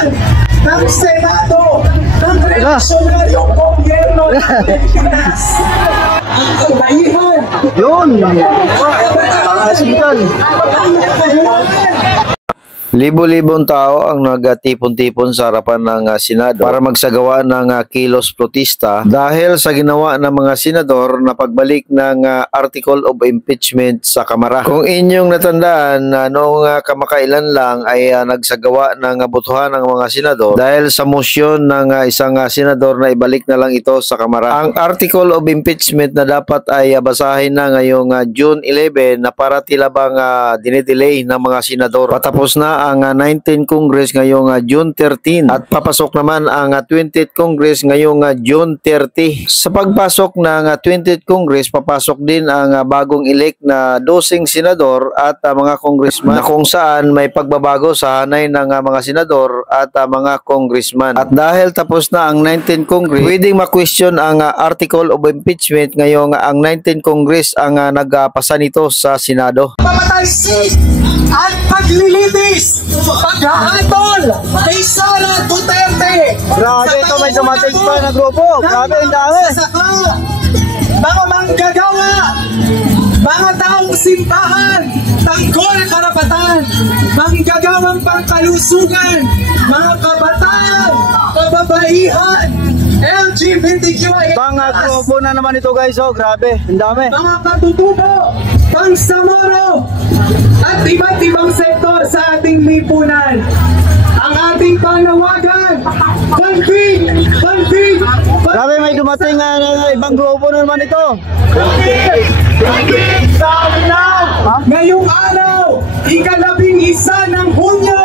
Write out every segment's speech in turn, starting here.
kabataan ng Senado ng Reaksionaryong Gobyerno ng Pilipinas. Ang kabaihan. Yun! Libo-libong tao ang nagtipon-tipon sa harapan ng Senado para magsagawa ng kilos protesta dahil sa ginawa ng mga senador na pagbalik ng Article of Impeachment sa Kamara. Kung inyong natandaan, noong kamakailan lang ay nagsagawa ng botohan ng mga senador dahil sa motion ng isang senador na ibalik na lang ito sa Kamara. Ang Article of Impeachment na dapat ay basahin na ngayong June 11 na para tila bang dinedelay ng mga senador. Patapos na ang 19th Congress ngayong June 13 at papasok naman ang 20th Congress ngayong June 30. Sa pagpasok ng 20th Congress, papasok din ang bagong elect na 12 senador at mga congressman na kung saan may pagbabago sa hanay ng mga senador at mga congressman. At dahil tapos na ang 19th Congress, pwedeng ma-question ang Article of Impeachment ngayong ang 19th Congress ang nagpasa nito sa Senado. Pamatay at paglilitis, paghahatol kay Sara Duterte. Grabe ito, may dumating pa na grupo. Grabe, ang dami. Mga manggagawa, mga taong simbahan, tanggol karapatan, manggagawang pangkalusugan, mga kabataan, kababaihan, LGBTQIA+. Mga grupo na naman ito guys, oh, grabe, ang dami. Mga katutubo, pangsamoro, at iba't ibang sektor sa ating lipunan. Ang ating panawagan, banting! Grabe, may dumating na ibang grupo na naman ito. Ngayong araw, ika-11 ng Hunyo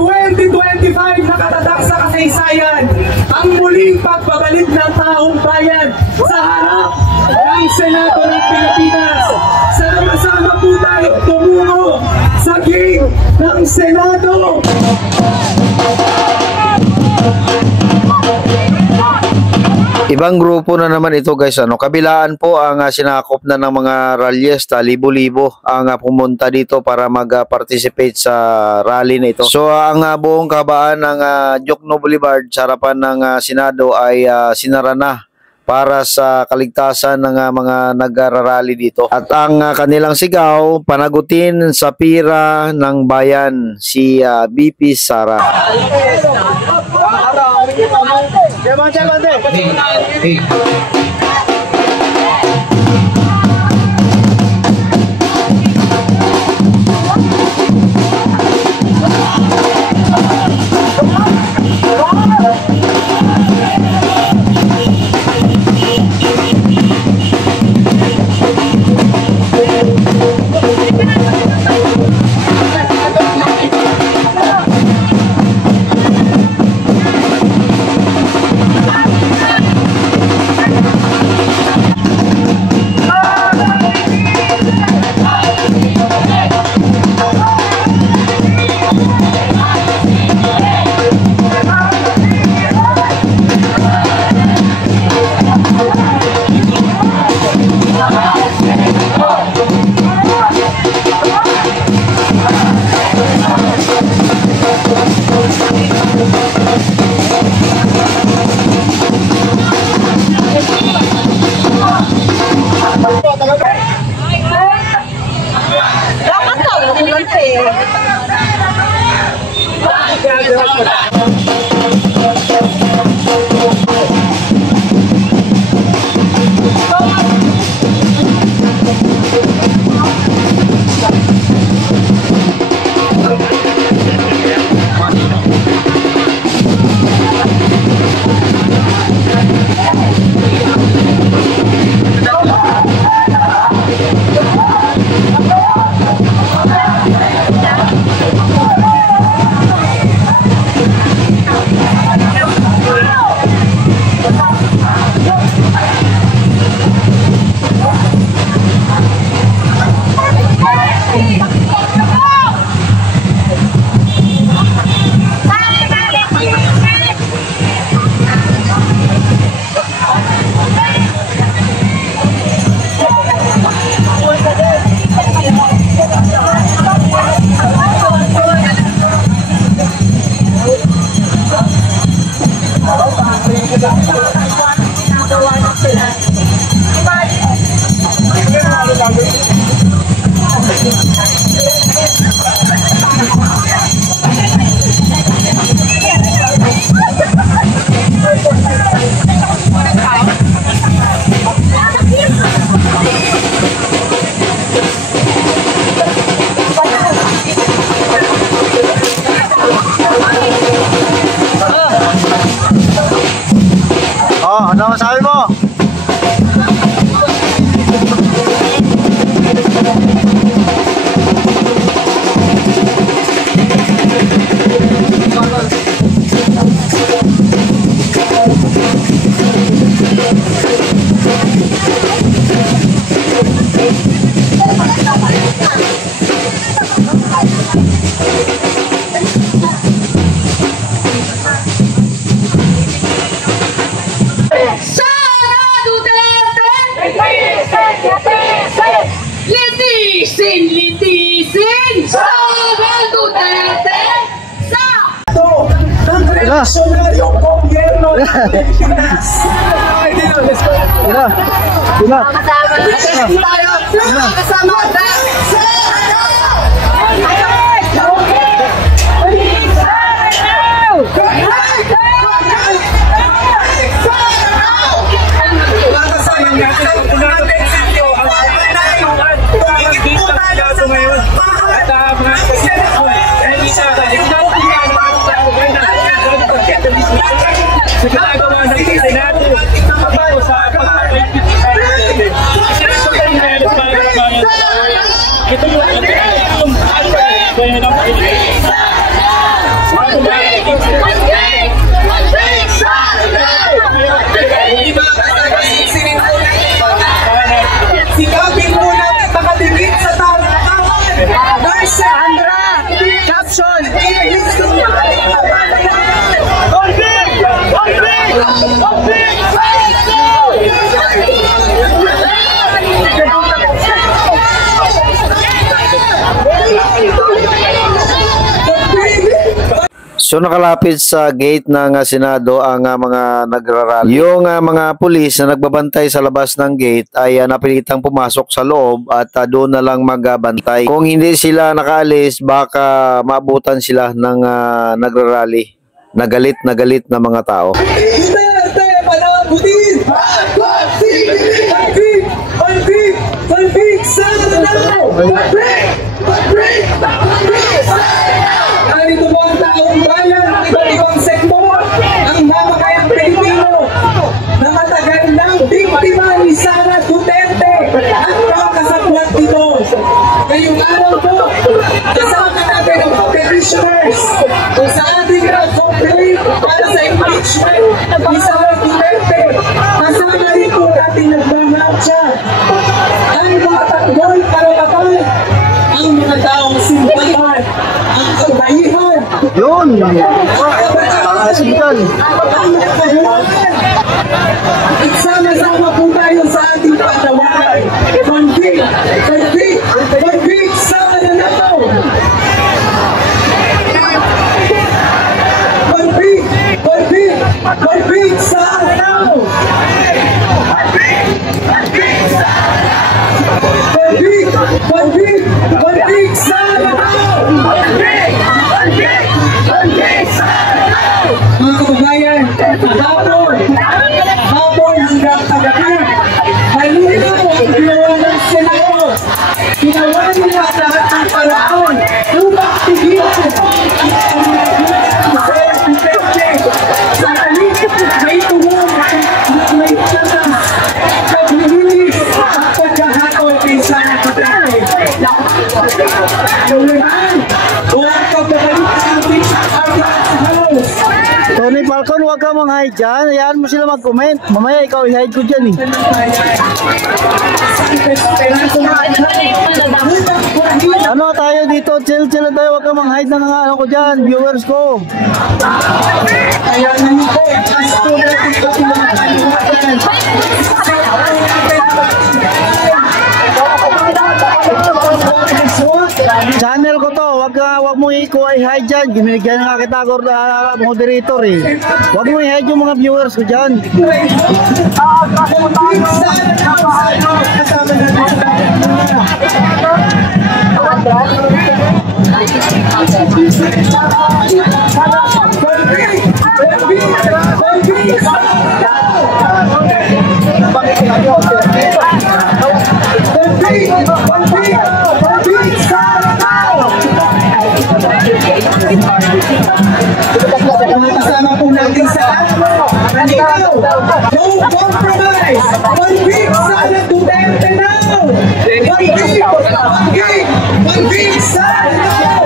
2025, nakatatak sa kasaysayan ang muling pagbabalik ng taong bayan sa harap ng Senado ng Pilipinas. Sama-sama po tayo tumungo sa gate ng Senado. Ibang grupo na naman ito guys, kabilaan po ang sinakop na ng mga ralyesta, libo-libo ang pumunta dito para mag-participate sa rally na ito. So ang buong kabaan ng Jokno Boulevard sa harapan ng Senado ay sinara na para sa kaligtasan ng mga nagrarally dito. At ang kanilang sigaw, panagutin sa pira ng bayan, si BP Sara. Litisin Sara Duterte sa ng reaksyonaryong gobyerno ng Pilipinas. Kasama sa ginagawa ng Senado dito sa pagpapalipit sa natin. Kasi ito kayo na yan para kabayan. Ito yung kaya ng Pilipinas. Sikapin mo natin makadikit sa tama. Nurse Andra, caption. So nakalapit sa gate ng Senado ang mga nagrarally. Yung mga pulis na nagbabantay sa labas ng gate ay napilitang pumasok sa loob at doon na lang magbantay. Kung hindi sila nakaalis, baka maabutan sila ng nagrarally. Nagalit na mga tao. Duterte, panabutin! Palpig! Sana! Palpig! Narito po ang taong bayan ng iba't ibang sektor, ang mamakayang Pilipino na matagal ng biktima ni Sara Duterte at kakasabwat dito. Ngayong araw po, kasama natin ang petitioners kung sa ating complaint para sa impeachment ni Sara Duterte. Kasama rin po natin nagmamarcha ang mga tanggol karapatan, ang mga taong simpatan, ang kabayihan, Yun! Asikan. Sama-sama po tayo sa ating patawaran. Convict sa Mananao. Convict sa Mananao. Convict sa Mananao. Mga kababayan, hapon hanggang kagabi, malinaw ang ginawa ng Senado. Ginawa nila lahat ng paraan upang tigilan sa halip may tulong may tanas paglilis at pagkahatol kay Sara Duterte. Lulihan o ang pagbabalik ng Article sa House. Tony Falcon, huwag ka mang-hide dyan. Hayaan mo sila mag-comment. Mamaya ikaw i-hide ko dyan eh. Ano tayo dito? Chill tayo. Huwag ka mang-hide ng ano ko dyan. Viewers ko. Kaya naman po, as po natin ito mga kalimutan. Channel ko to. Huwag mo i-hide dyan. Ginigyan nga kita ako moderator eh. Huwag mo i-hide yung mga viewers ko dyan. Kasama po natin sa Manikaw. No compromise. Convict Sara Duterte now. Convict Sara now. Convict Sara now.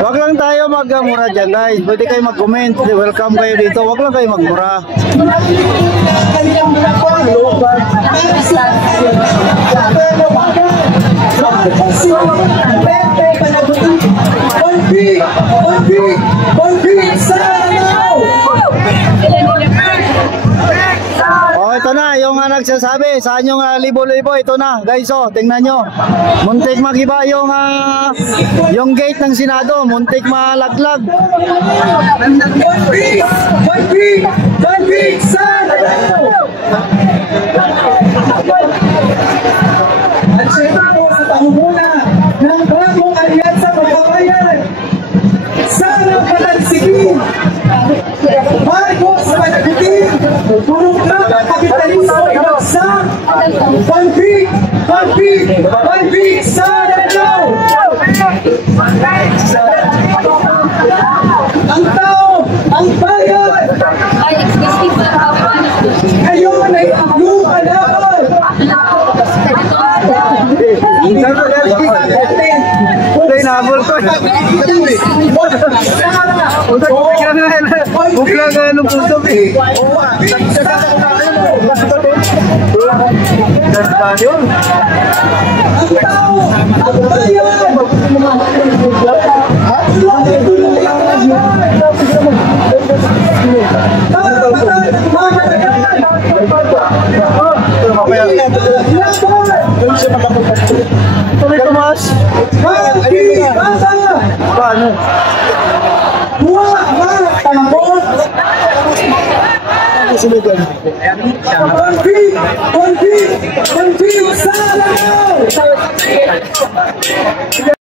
Huwag lang tayo magmura dyan guys. Pwede kayo mag-comment. Welcome kayo dito. Huwag lang kayo magmura. Convict yung nagsasabi, saan yung libo-libo? Ito na, guys, oh, tingnan nyo. Muntik magiba yung gate ng Senado, muntik malaglag. Convict Sara! At syempre po sa pangunguna ng bagong alyansa Pagbabayan, Sara Patansigin, Marcos Panagutin, Purong Trapa Kapitalismo Ibagsak, Convict Sara now! Ang tao, ang bayan, ngayon ay lumalaban! Nabol ko. Bukla nga ng puso eh. Ang tao, ang bayan! Tuloy Tomas. Paano? Buwa mga tambot! Convict! Sara!